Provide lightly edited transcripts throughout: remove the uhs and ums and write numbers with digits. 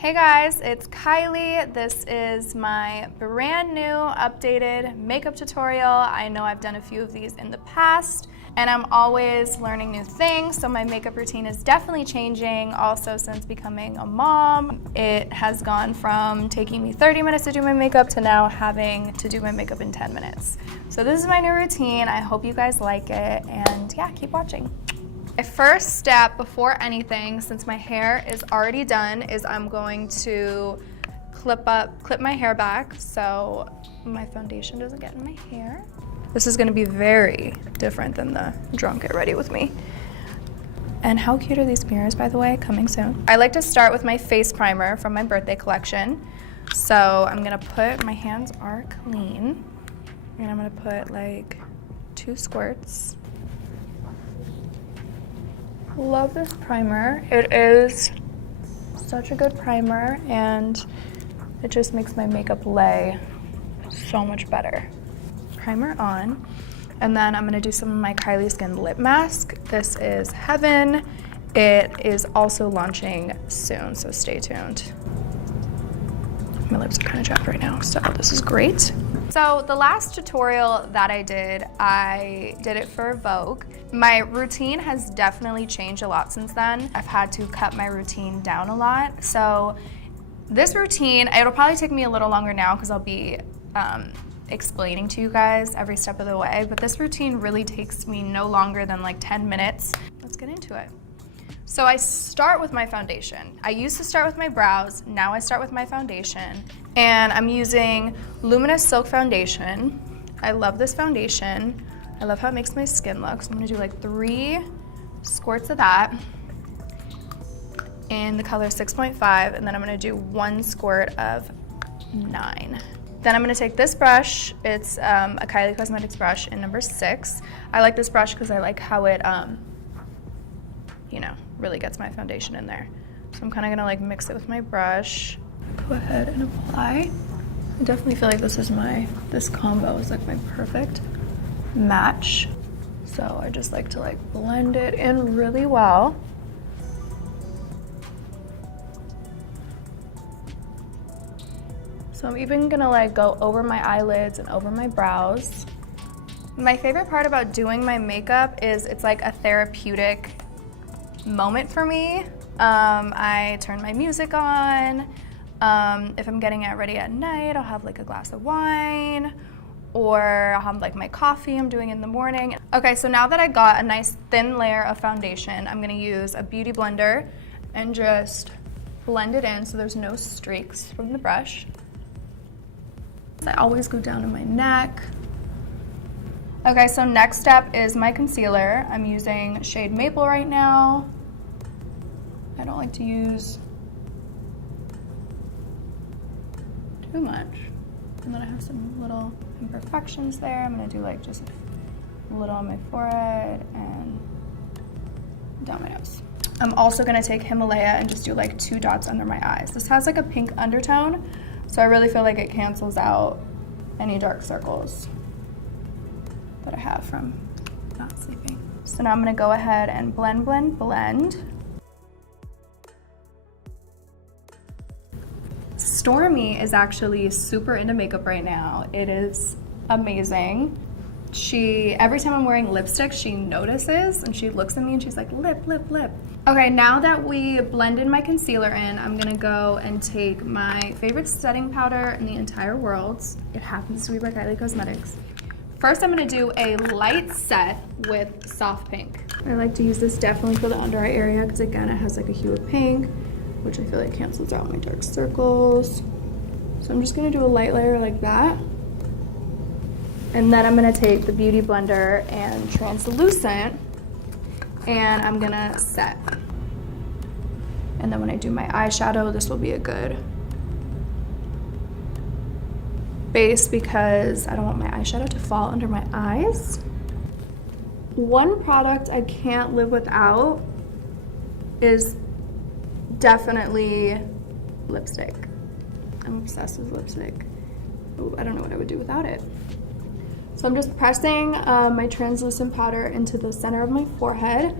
Hey guys, it's Kylie. This is my brand new updated makeup tutorial. I know I've done a few of these in the past and I'm always learning new things, so my makeup routine is definitely changing. Also, since becoming a mom, it has gone from taking me 30 minutes to do my makeup to now having to do my makeup in 10 minutes. So this is my new routine. I hope you guys like it, and yeah, keep watching. My first step before anything, since my hair is already done, is I'm going to clip my hair back so my foundation doesn't get in my hair. This is gonna be very different than the drunk Get Ready With Me. And how cute are these mirrors, by the way? Coming soon. I like to start with my face primer from my birthday collection. So I'm gonna put, my hands are clean, and I'm gonna put like 2 squirts. Love this primer. It is such a good primer and it just makes my makeup lay so much better. Primer on, and then I'm gonna do some of my Kylie Skin lip mask. This is Heaven. It is also launching soon, so stay tuned. My lips are kind of chapped right now, so this is great. So the last tutorial that I did it for Vogue. My routine has definitely changed a lot since then. I've had to cut my routine down a lot. So this routine, it'll probably take me a little longer now because I'll be explaining to you guys every step of the way, but this routine really takes me no longer than like 10 minutes. Let's get into it. So I start with my foundation. I used to start with my brows, now I start with my foundation, and I'm using Luminous Silk Foundation. I love this foundation. I love how it makes my skin look, so I'm gonna do like 3 squirts of that in the color 6.5, and then I'm gonna do 1 squirt of 9. Then I'm gonna take this brush. It's a Kylie Cosmetics brush in number 6. I like this brush because I like how it, really gets my foundation in there. So I'm kind of gonna like mix it with my brush. Go ahead and apply. I definitely feel like this combo is like my perfect match. So I just like to like blend it in really well. So I'm even gonna like go over my eyelids and over my brows. My favorite part about doing my makeup is it's like a therapeutic moment for me. I turn my music on. If I'm getting it ready at night, I'll have like a glass of wine, or I'll have like my coffee I'm doing in the morning. Okay, so now that I got a nice thin layer of foundation, I'm gonna use a beauty blender and just blend it in so there's no streaks from the brush. I always go down to my neck. Okay, so next step is my concealer. I'm using shade Maple right now. I don't like to use too much. And then I have some little imperfections there. I'm gonna do like just a little on my forehead and down my nose. I'm also gonna take Himalaya and just do like 2 dots under my eyes. This has like a pink undertone, so I really feel like it cancels out any dark circles that I have from not sleeping. So now I'm gonna go ahead and blend, blend, blend. Stormy is actually super into makeup right now. It is amazing. Every time I'm wearing lipstick, she notices and she looks at me and she's like, lip, lip, lip. Okay, now that we blended my concealer in, I'm gonna go and take my favorite setting powder in the entire world. It happens to be by Kylie Cosmetics. First, I'm gonna do a light set with soft pink. I like to use this definitely for the under eye area because again, it has like a hue of pink, which I feel like cancels out my dark circles. So I'm just gonna do a light layer like that. And then I'm gonna take the Beauty Blender and Translucent, and I'm gonna set. And then when I do my eyeshadow, this will be a good base because I don't want my eyeshadow to fall under my eyes. One product I can't live without is definitely lipstick. I'm obsessed with lipstick. Ooh, I don't know what I would do without it. So I'm just pressing my translucent powder into the center of my forehead,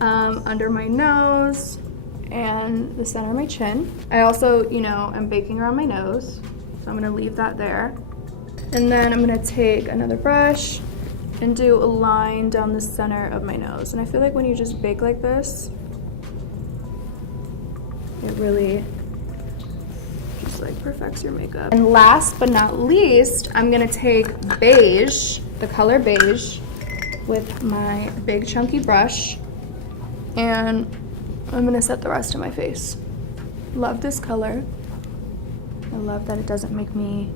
under my nose, and the center of my chin. I also, you know, I'm baking around my nose, so I'm gonna leave that there. And then I'm gonna take another brush and do a line down the center of my nose. And I feel like when you just bake like this, it really just like perfects your makeup. And last but not least, I'm gonna take beige, the color beige, with my big chunky brush, and I'm gonna set the rest of my face. Love this color. I love that it doesn't make me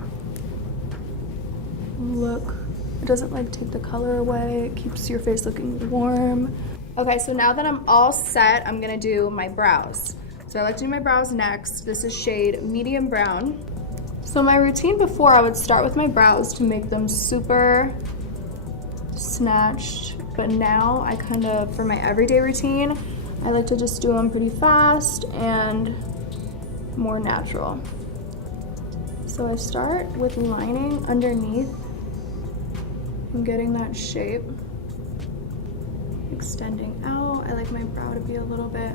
look, it doesn't like take the color away. It keeps your face looking warm. Okay, so now that I'm all set, I'm gonna do my brows. So I like to do my brows next. This is shade medium brown. So my routine before, I would start with my brows to make them super snatched, but now I kind of, for my everyday routine, I like to just do them pretty fast and more natural. So I start with lining underneath and getting that shape, extending out. I like my brow to be a little bit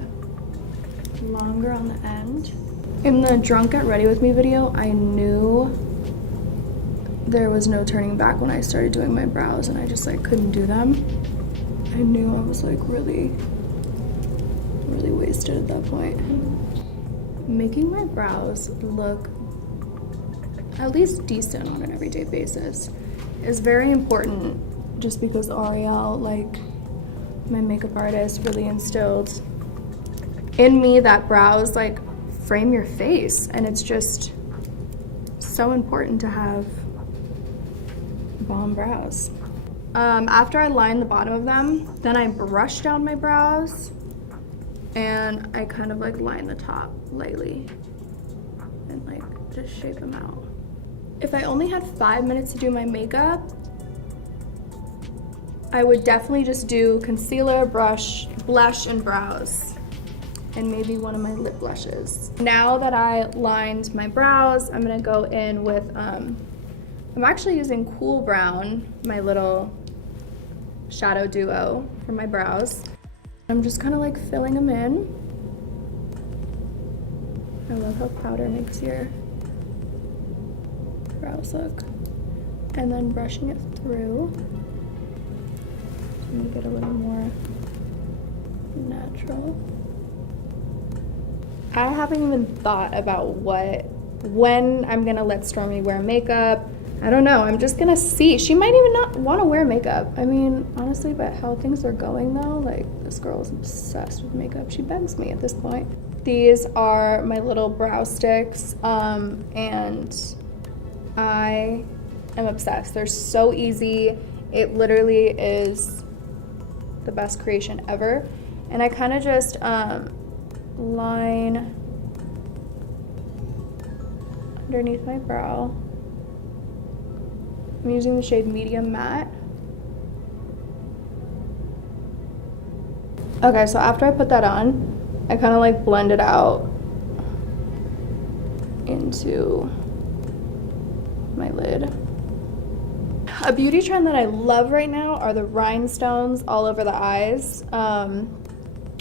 longer on the end. In the Drunk Get Ready With Me video, I knew there was no turning back when I started doing my brows, and I just like couldn't do them. I knew I was like really wasted at that point. Making my brows look at least decent on an everyday basis is very important, just because Ariel, like my makeup artist, really instilled in me that brows like frame your face, and it's just so important to have bomb brows. After I line the bottom of them, then I brush down my brows and I kind of like line the top lightly and like just shape them out. If I only had 5 minutes to do my makeup, I would definitely just do concealer, blush, and brows, and maybe one of my lip blushes. Now that I lined my brows, I'm gonna go in with, I'm actually using Cool Brown, my little shadow duo for my brows. I'm just kind of like filling them in. I love how powder makes your brows look. And then brushing it through to make it a little more natural. I haven't even thought about when I'm gonna let Stormy wear makeup. I don't know, I'm just gonna see. She might even not wanna wear makeup. I mean, honestly, but how things are going though, like this girl is obsessed with makeup. She begs me at this point. These are my little brow sticks, and I am obsessed. They're so easy. It literally is the best creation ever. And I kind of just line underneath my brow. I'm using the shade Medium Matte. Okay, so after I put that on, I kind of like blend it out into my lid. A beauty trend that I love right now are the rhinestones all over the eyes.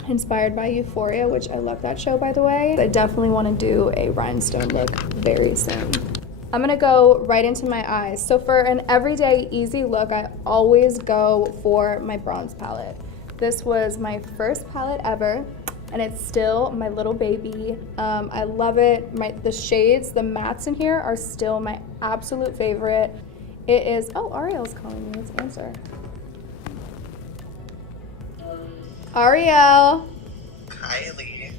Inspired by Euphoria, which I love that show, by the way. I definitely want to do a rhinestone look very soon. I'm gonna go right into my eyes. So for an everyday easy look, I always go for my bronze palette. This was my first palette ever, and it's still my little baby. I love it. The shades, the mattes in here are still my absolute favorite. It is, oh, Ariel's calling me, let's answer. Ariel. Kylie.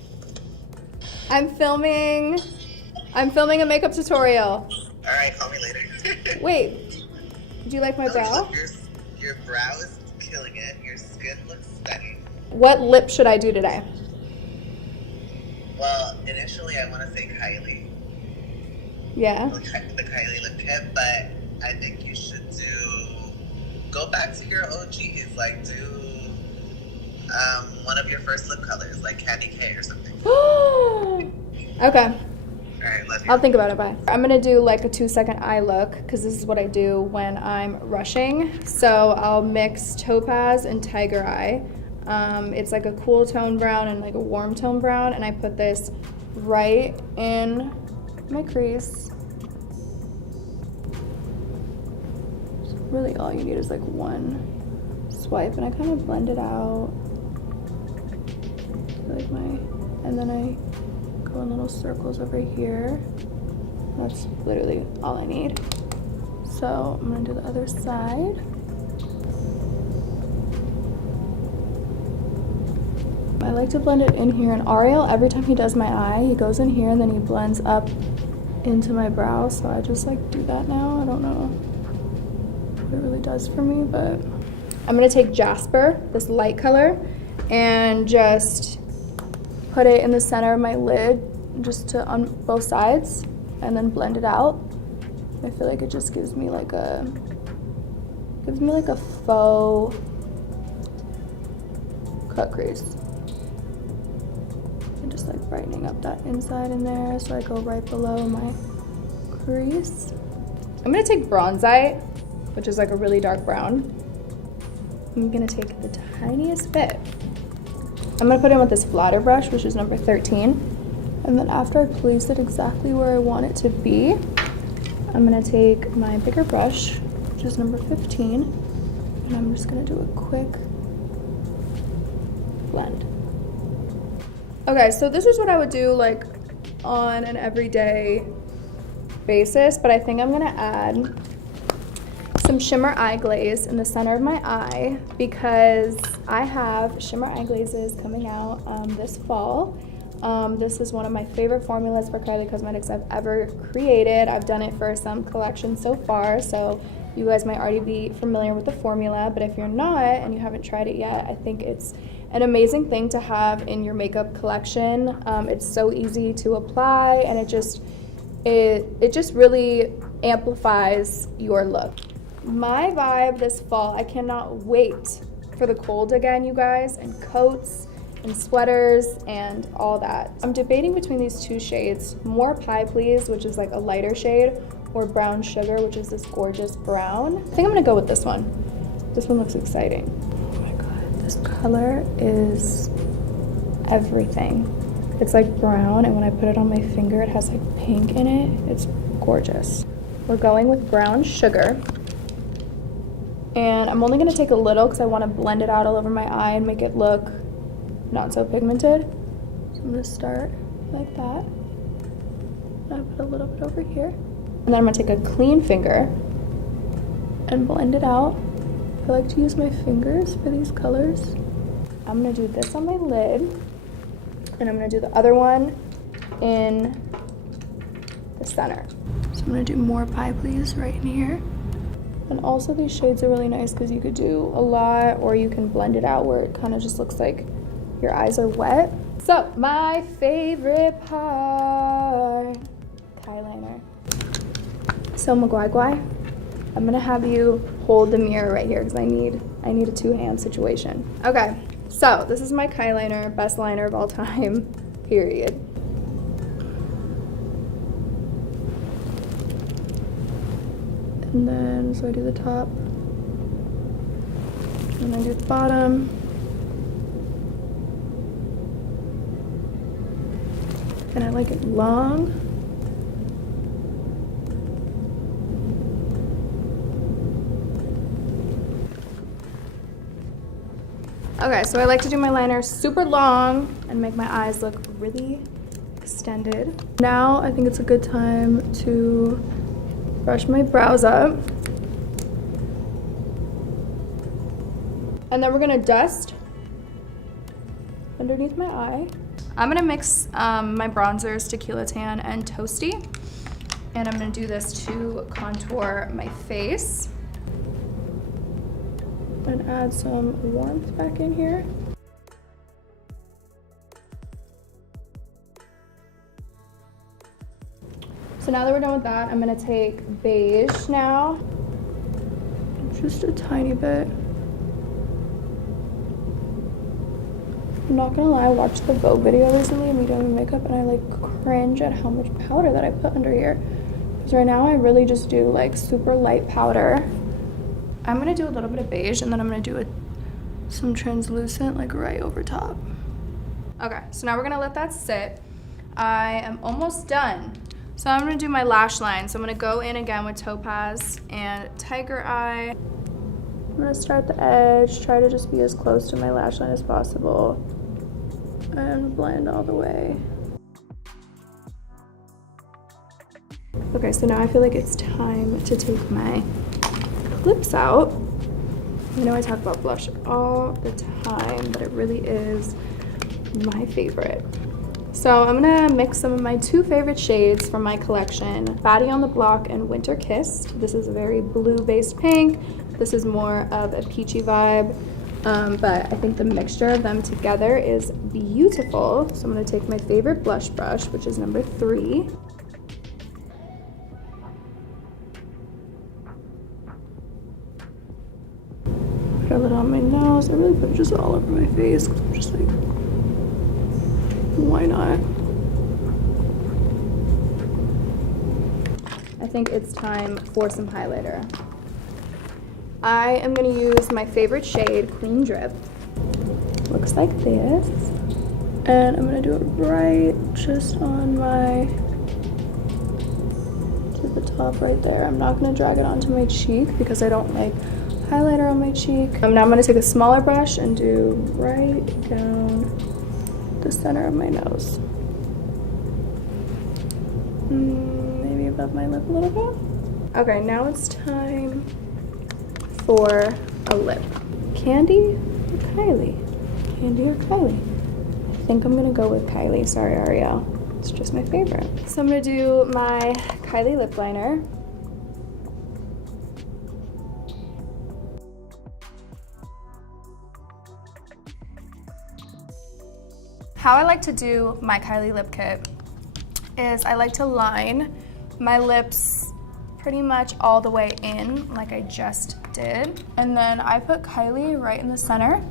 I'm filming a makeup tutorial. All right, call me later. Wait, do you like my brow? Look, your brow is killing it. Your skin looks stunning. What lip should I do today? Well, initially I want to say Kylie. Yeah. The Kylie lip tip, but I think you should go back to your OGs, like do one of your first lip colors, like Candy K or something. Okay. All right, love you. I'll think about it, bye. I'm gonna do like a 2-second eye look, because this is what I do when I'm rushing. So I'll mix Topaz and Tiger Eye. It's like a cool tone brown and like a warm tone brown, and I put this right in my crease. So really all you need is like one swipe, and I kind of blend it out. Like and then I go in little circles over here. That's literally all I need. So I'm gonna do the other side. I like to blend it in here, and Ariel, every time he does my eye, he goes in here and then he blends up into my brow, so I just like do that now. I don't know what it really does for me, but I'm gonna take Jasper, this light color, and just put it in the center of my lid, just on both sides, and then blend it out. I feel like it just gives me like a faux cut crease. And just like brightening up that inside in there, so I go right below my crease. I'm gonna take Bronzite, which is like a really dark brown. I'm gonna take the tiniest bit. I'm gonna put in with this flatter brush, which is number 13. And then after I place it exactly where I want it to be, I'm gonna take my bigger brush, which is number 15, and I'm just gonna do a quick blend. Okay, so this is what I would do like on an everyday basis, but I think I'm gonna add some shimmer eye glaze in the center of my eye, because I have shimmer eye glazes coming out this fall. This is one of my favorite formulas for Kylie Cosmetics I've ever created. I've done it for some collections so far, so you guys might already be familiar with the formula, but if you're not and you haven't tried it yet, I think it's an amazing thing to have in your makeup collection. It's so easy to apply, and it just really amplifies your look. My vibe this fall, I cannot wait for the cold again, you guys, and coats and sweaters and all that. I'm debating between these two shades, More Pie Please, which is like a lighter shade, or Brown Sugar, which is this gorgeous brown. I think I'm gonna go with this one. This one looks exciting. Oh my God, this color is everything. It's like brown, and when I put it on my finger, it has like pink in it. It's gorgeous. We're going with Brown Sugar. And I'm only gonna take a little because I wanna blend it out all over my eye and make it look not so pigmented. So I'm gonna start like that. And I put a little bit over here. And then I'm gonna take a clean finger and blend it out. I like to use my fingers for these colors. I'm gonna do this on my lid, and I'm gonna do the other one in the center. So I'm gonna do More Pie Please right in here. And also these shades are really nice because you could do a lot, or you can blend it out where it kind of just looks like your eyes are wet. So my favorite part, eyeliner. So Maguire, I'm gonna have you hold the mirror right here because I need a two-hand situation. Okay, so this is my Kyliner, best liner of all time, period. And then, so I do the top, and I do the bottom, and I like it long. Okay, so I like to do my liner super long and make my eyes look really extended. Now I think it's a good time to brush my brows up. And then we're gonna dust underneath my eye. I'm gonna mix my bronzers, Tequila Tan and Toasty. And I'm gonna do this to contour my face. And add some warmth back in here. So now that we're done with that, I'm gonna take beige now. Just a tiny bit. I'm not gonna lie, I watched the Vogue video recently of me doing makeup, and I like cringe at how much powder that I put under here. Because right now I really just do like super light powder. I'm gonna do a little bit of beige, and then I'm gonna do some translucent like right over top. Okay, so now we're gonna let that sit. I am almost done. So I'm gonna do my lash line. So I'm gonna go in again with Topaz and Tiger Eye. I'm gonna start the edge, try to just be as close to my lash line as possible, and blend all the way. Okay, so now I feel like it's time to take my clips out. I know I talk about blush all the time, but it really is my favorite. So I'm gonna mix some of my two favorite shades from my collection, Baddie on the Block and Winter Kissed. This is a very blue-based pink. This is more of a peachy vibe, but I think the mixture of them together is beautiful. So I'm gonna take my favorite blush brush, which is number 3. Put a little on my nose. I really put it just all over my face because I'm just like, why not? I think it's time for some highlighter. I am gonna use my favorite shade, Clean Drip. Looks like this. And I'm gonna do it right just on my, to the top right there. I'm not gonna drag it onto my cheek because I don't like highlighter on my cheek. Now I'm gonna take a smaller brush and do right down the center of my nose. Maybe above my lip a little bit. Okay, now it's time for a lip. Candy or Kylie? Candy or Kylie? I think I'm gonna go with Kylie. Sorry, Ariel. It's just my favorite. So I'm gonna do my Kylie lip liner. How I like to do my Kylie lip kit is I like to line my lips pretty much all the way in like I just did. And then I put Kylie right in the center.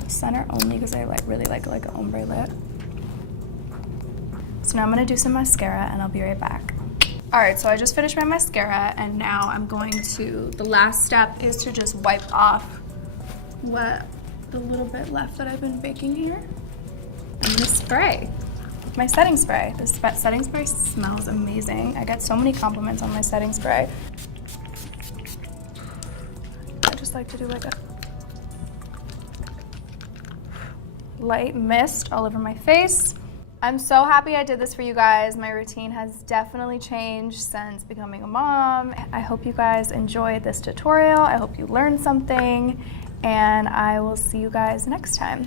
The center only because I really like an ombre lip. So now I'm gonna do some mascara and I'll be right back. All right, so I just finished my mascara and now I'm going to, the last step is to just wipe off what the little bit left that I've been baking here. I'm gonna spray with my setting spray. This setting spray smells amazing. I get so many compliments on my setting spray. I just like to do like a light mist all over my face. I'm so happy I did this for you guys. My routine has definitely changed since becoming a mom. I hope you guys enjoyed this tutorial. I hope you learned something, and I will see you guys next time.